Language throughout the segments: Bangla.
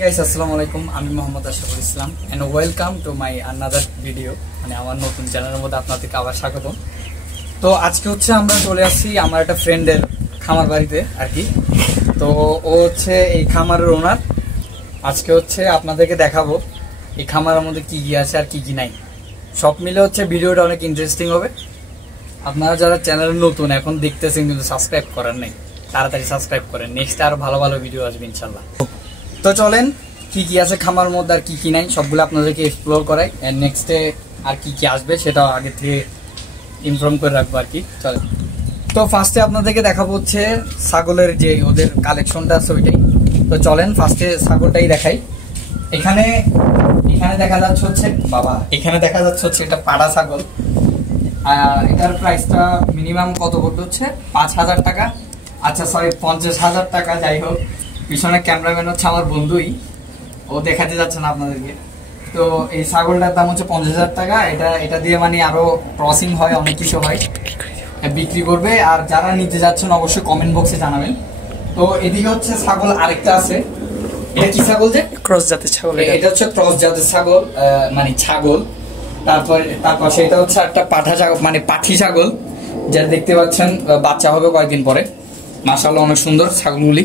guys, আসসালামু আলাইকুম। আমি Mohammad Ashraful Islam and welcome to my another video। মানে আমার নতুন চ্যানেলের মধ্যে আপনাদেরকে আবার স্বাগত। তো আজকে হচ্ছে আমরা চলে আসছি আমার একটা ফ্রেন্ডের খামার বাড়িতে আর কি। তো ও হচ্ছে এই খামারের ওনার। আজকে হচ্ছে আপনাদেরকে দেখাবো এই খামারের মধ্যে কি কি আছে আর কি কি নাই। সব মিলে হচ্ছে ভিডিওটা অনেক ইন্টারেস্টিং হবে। আপনারা যারা চ্যানেলে নতুন এখন দেখতেছেন কিন্তু সাবস্ক্রাইব করেন নাই, তাড়াতাড়ি সাবস্ক্রাইব করেন। নেক্সট আরো ভালো ভালো ভিডিও আসবে ইনশাল্লাহ। তো চলেন কি কি আছে খামার মধ্যে আর কি কি নাই সবগুলো আপনাদেরকে এক্সপ্লোর করাই। এন্ড নেক্সটে আর কি কি আসবে সেটাও আগে থেকে ইনফর্ম করে রাখবো আর কি। চলেন। তো ফার্স্টে আপনাদেরকে দেখাবো হচ্ছে ছাগলের যে ওদের কালেকশনটা আছে ওইটাই। তো চলেন ফার্স্টে ছাগলটাই দেখাই। এখানে দেখা যাচ্ছে হচ্ছে এটা পাড়া ছাগল। এটার প্রাইসটা মিনিমাম কত পড়বে হচ্ছে 5,000 টাকা। আচ্ছা সরি 50,000 টাকা। যাই হোক, পিছনে ক্যামেরাম্যান হচ্ছে আমার বন্ধুই, ও দেখাতে যাচ্ছে না আপনাদেরকে। তো এই ছাগলটার দাম হচ্ছে 50,000 টাকা। এটা দিয়ে মানে আরো ক্রসিং হয়, অনেক কিছু হয়, বিক্রি করবে। আর যারা নিতে যাচ্ছেন অবশ্যই কমেন্ট বক্সে জানাবেন। তো এদিকে হচ্ছে ছাগল আরেকটা আছে। এটা কি ছাগল? যে ক্রস জাতের ছাগল। এটা হচ্ছে ক্রস জাতের ছাগল, মানে ছাগল। তারপর সেটা হচ্ছে একটা পাঠা ছাগল, মানে পাঠি ছাগল, যা দেখতে পাচ্ছেন বাচ্চা হবে কয়েকদিন পরে। মাশাআল্লাহ অনেক সুন্দর ছাগলগুলি।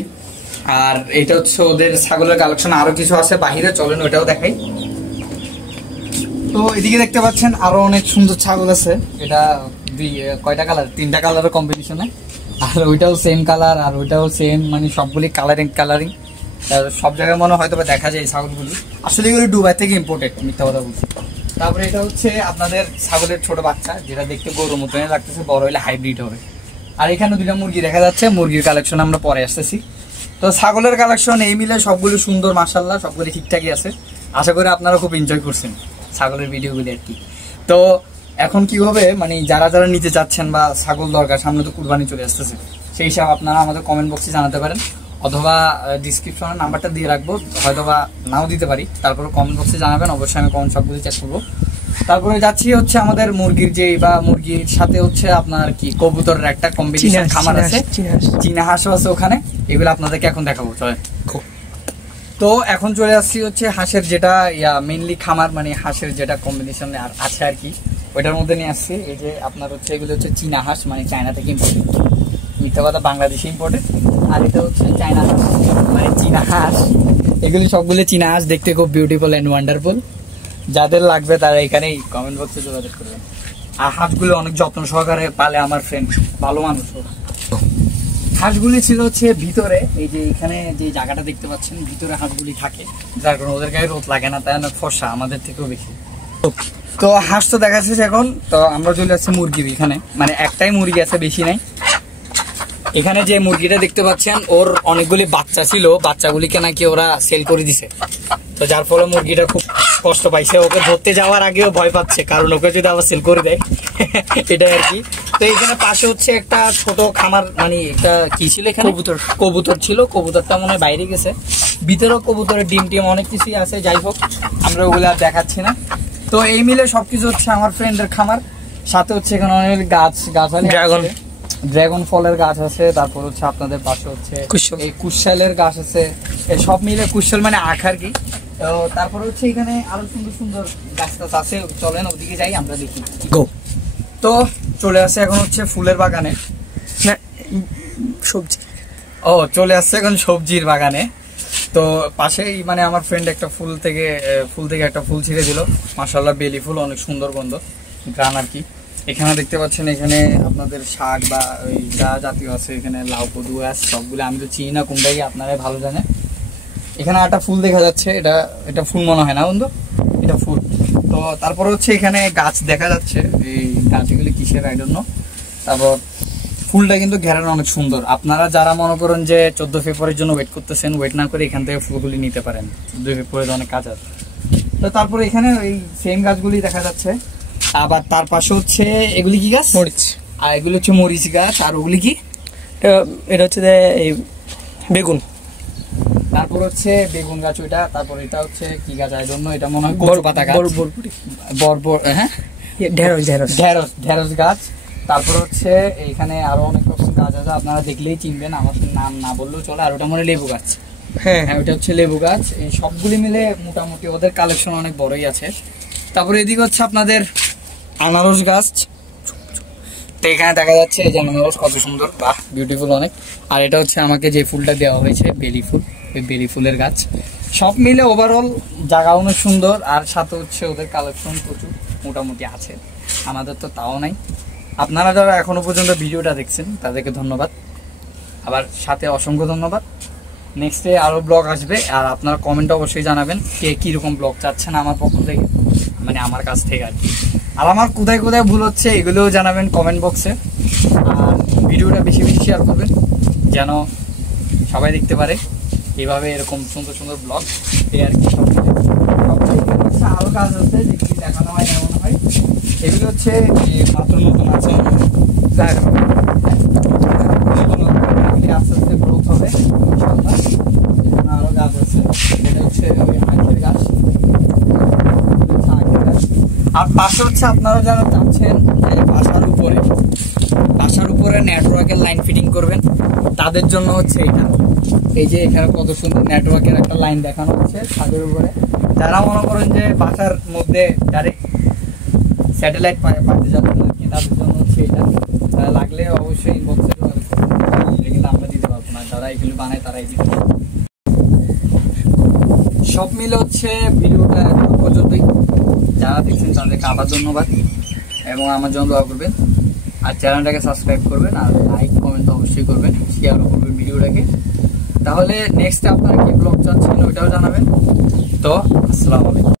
আর এটা হচ্ছে ওদের ছাগলের কালেকশন। আরো কিছু আছে বাহিরে, চলেন ওইটাও দেখাই। তো এদিকে দেখতে পাচ্ছেন আরো অনেক সুন্দর ছাগল আছে। এটা কয়টা কালার? 3টা কালারের কম্বিনেশনে। আর ওইটাও সেম কালার আর ওইটাও সেম, মানে সবগুলি কালারিং। সব জায়গায় মনে হয়তো দেখা যায় এই ছাগলগুলি। আসলে এগুলি দুবাই থেকে ইম্পোর্টেড, মিথ্যা কথা বলছি। তারপরে এটা হচ্ছে আপনাদের ছাগলের ছোট বাচ্চা, যেটা দেখতে গরুর মতনই লাগতেছে, বড় হলে হাইব্রিড হবে। আর এখানে 2টা মুরগি দেখা যাচ্ছে। মুরগির কালেকশন আমরা পরে আসতেছি। তো ছাগলের কালেকশন এই মিলে সবগুলো সুন্দর, মাশাআল্লাহ সবগুলো ঠিকঠাকই আছে। আশা করি আপনারা খুব এনজয় করছেন ছাগলের ভিডিওগুলি আর কি। তো এখন কি হবে, মানে যারা নিতে চাচ্ছেন বা ছাগল দরকার, সামনে তো কুরবানি চলে আসতেছে, সেই হিসাব আপনারা আমাদের কমেন্ট বক্সে জানাতে পারেন, অথবা ডিসক্রিপশনে নাম্বারটা দিয়ে রাখবো, হয়তোবা নাও দিতে পারি। তারপরে কমেন্ট বক্সে জানাবেন, অবশ্যই আমি কমেন্ট সবগুলো চেক করবো। তারপরে যাচ্ছি হচ্ছে আমাদের মুরগির মুরগির সাথে হচ্ছে আপনার কি কবুতরের একটা কম্বিনেশন খামার আছে, চীনা হাঁসও আছে ওখানে। এগুলো আপনাদেরকে এখন দেখাবো, চলেন। তো এখন চলে আসছি হচ্ছে হাঁসের যেটা মেইনলি খামার, মানে হাঁসের যেটা কম্বিনেশন আছে আর কি, ওইটার মধ্যে নিয়ে আসছি। এই যে আপনার হচ্ছে এগুলো হচ্ছে চীনা হাঁস, মানে চায়না থেকে ইম্পোর্টেড, মিথ্যা কথা বাংলাদেশে ইম্পোর্টেড। আর এটা হচ্ছে চায়না হাঁস, মানে চীনা হাঁস। এগুলি সবগুলো চীনা হাঁস, দেখতে খুব বিউটিফুল অ্যান্ড ওয়ান্ডারফুল। যাদের লাগবে তারা এখানেই কমেন্ট বক্সে যোগাযোগ করবেন। আর হাঁসগুলো অনেক যত্ন সহকারে পালে আমার ফ্রেন্ড, ভালো মানুষ। হাঁসগুলি ছিল হচ্ছে ভিতরে, এই যে এখানে যে জায়গাটা দেখতে পাচ্ছেন, ভিতরে হাঁসগুলি থাকে, যার কারণে ওদের গায়ে রোদ লাগে না, তাই অনেক ফর্সা, আমাদের থেকেও বেশি। তো হাঁস তো দেখা যাচ্ছে এখন। তো আমরা চলে যাচ্ছি মুরগির এখানে, মানে একটাই মুরগি আছে, বেশি নাই। এখানে যে মুরগিটা দেখতে পাচ্ছেন, ওর অনেকগুলি বাচ্চা ছিল, বাচ্চাগুলিকে নাকি ওরা সেল করে দিছে। তো যার ফলে মুরগিটা খুব কষ্ট পাইছে, ওকে ধরতে যাওয়ার আগেও ভয় পাচ্ছে, কারণ ওকে যদি আবার সেল করে দেয় এটাই আর কি। তো এখানে পাশে হচ্ছে একটা ছোট খামার, মানে একটা কি ছিল এখানে, কবুতর ছিল। কবুতরটা মনে হয় বাইরে গেছে, ভিতরেও কবুতরের ডিম টিম অনেক কিছুই আছে। যাই হোক, আমরা ওগুলো আর দেখাচ্ছি না। তো এই মিলে সবকিছু হচ্ছে আমার ফ্রেন্ডের খামার। সাথে হচ্ছে এখানে অনেক গাছ ড্রাগন ফলের গাছ আছে। তারপর হচ্ছে আপনাদের পাশে হচ্ছে এই কুশালের গাছ আছে। সব মিলে কুশাল মানে আখ আর কি। তো তারপর হচ্ছে এখানে আরো সুন্দর সুন্দর গাছ টাছ আছে। চলেন ওদিকে যাই, আমরা দেখি। তো চলে আসছে এখন হচ্ছে ফুলের বাগানে, সবজি। চলে আসছে এখন সবজির বাগানে। তো পাশেই মানে আমার ফ্রেন্ড একটা ফুল থেকে একটা ফুল ছিঁড়ে দিল, মাশাআল্লাহ বেলি ফুল, অনেক সুন্দর গন্ধ, গ্রান আর কি। এখানে দেখতে পাচ্ছেন, এখানে আপনাদের শাক বা ওই যা জাতীয় আছে, এখানে লাউ কদু আছে সবগুলো। আমি তো চিনি না কোনটাই, আপনারাই ভালো জানেন। এখানে একটা ফুল দেখা যাচ্ছে, এটা ফুল মনে হয় না বন্ধু, এটা ফুল। তো তারপর হচ্ছে এখানে গাছ দেখা যাচ্ছে, এই গাছগুলি কিসের আই ডোন্ট নো। তারপর ফুলটা কিন্তু ঘেরানো অনেক সুন্দর। আপনারা যারা মনে করেন যে 14 ফেব্রুয়ারির জন্য ওয়েট করতেছেন, ওয়েট না করে এখান থেকে ফুলগুলি নিতে পারেন। 14 ফেব্রুয়ারিতে অনেক কাজ আছে। তো তারপরে এখানে এই সেম গাছগুলি দেখা যাচ্ছে। আবার তার পাশে হচ্ছে এগুলি কি গাছ? মরিচ। আর এগুলি হচ্ছে মরিচ গাছ। আর ওগুলি কি? এটা হচ্ছে বেগুন। তারপর হচ্ছে বেগুন গাছ ওইটা। তারপর এটা হচ্ছে কি গাছ আই ডোন্ট নো, এটা মনে হয় কচু পাতা গাছ, হ্যাঁ ঢেঁড়স গাছ। তারপর হচ্ছে এইখানে আরো অনেক রকম গাছ আছে, আপনারা দেখলেই চিনবেন, আমার নাম না বললেও চলে। আর ওটা মনে লেবু গাছ, হ্যাঁ হ্যাঁ ওটা হচ্ছে লেবু গাছ। এই সবগুলি মিলে মোটামুটি ওদের কালেকশন অনেক বড়ই আছে। তারপরে এদিকে হচ্ছে আপনাদের আনারস গাছ। তো এখানে দেখা যাচ্ছে এই যে আনারস কত সুন্দর, বাহ বিউটিফুল অনেক। আর এটা হচ্ছে আমাকে যে ফুলটা দেওয়া হয়েছে বেলি ফুল, এই বেলি ফুলের গাছ। সব মিলে ওভারঅল জায়গা অনেক সুন্দর। আর সাথে হচ্ছে ওদের কালেকশন প্রচুর মোটামুটি আছে, আমাদের তো তাও নাই। আপনারা যারা এখনো পর্যন্ত ভিডিওটা দেখছেন তাদেরকে ধন্যবাদ, আবার সাথে অসংখ্য ধন্যবাদ। নেক্সটে আরও ব্লগ আসবে, আর আপনারা কমেন্টে অবশ্যই জানাবেন কে কীরকম ব্লগ চাচ্ছেন আমার পক্ষ থেকে, মানে আমার কাছ থেকে আর কি। আর আমার কোথায় কোথায় ভুল হচ্ছে এগুলোও জানাবেন কমেন্ট বক্সে। আর ভিডিওটা বেশি বেশি শেয়ার করবেন যেন সবাই দেখতে পারে এইভাবে এরকম সুন্দর সুন্দর ব্লগ। এই আর কি আরও কাজ আছে যেগুলি দেখানো হয় এমন হয়, এগুলো হচ্ছে মাত্র নতুন আছে, আস্তে আস্তে গ্রোথ হবে ইনশাআল্লাহ। এখানে আরো গাছ আছে, এটা হচ্ছে ওই আখের গাছ। আর পাশে হচ্ছে আপনারা যারা চাচ্ছেন যে বাসার উপরে নেটওয়ার্কের লাইন ফিটিং করবেন তাদের জন্য হচ্ছে এটা। এই যে এখানে কত সুন্দর নেটওয়ার্কের একটা লাইন দেখানো হচ্ছে ছাদের উপরে। যারা মনে করেন যে বাসার মধ্যে ডাইরেক্ট স্যাটেলাইট পাইতে যাবেন আর কি, তাদের জন্য হচ্ছে এটা। লাগলে অবশ্যই ইনবক্সে যোগাযোগ করবেন, কিন্তু আমরা দিতে পারবো না, যারা এগুলো বানায় তারাই দিতে পারবে। সব মিলে হচ্ছে ভিডিওটা এখন পর্যন্তই। যারা দেখছেন তাদেরকে আবার ধন্যবাদ এবং আমার জন্য দোয়া করবেন। আর চ্যানেলটাকে সাবস্ক্রাইব করবেন, আর লাইক কমেন্ট তো অবশ্যই করবেন, শেয়ারও করবেন ভিডিওটাকে। তাহলে নেক্সট আপনারা কি ব্লগ চাচ্ছেন ওইটাও জানাবেন। তো আসসালামু আলাইকুম।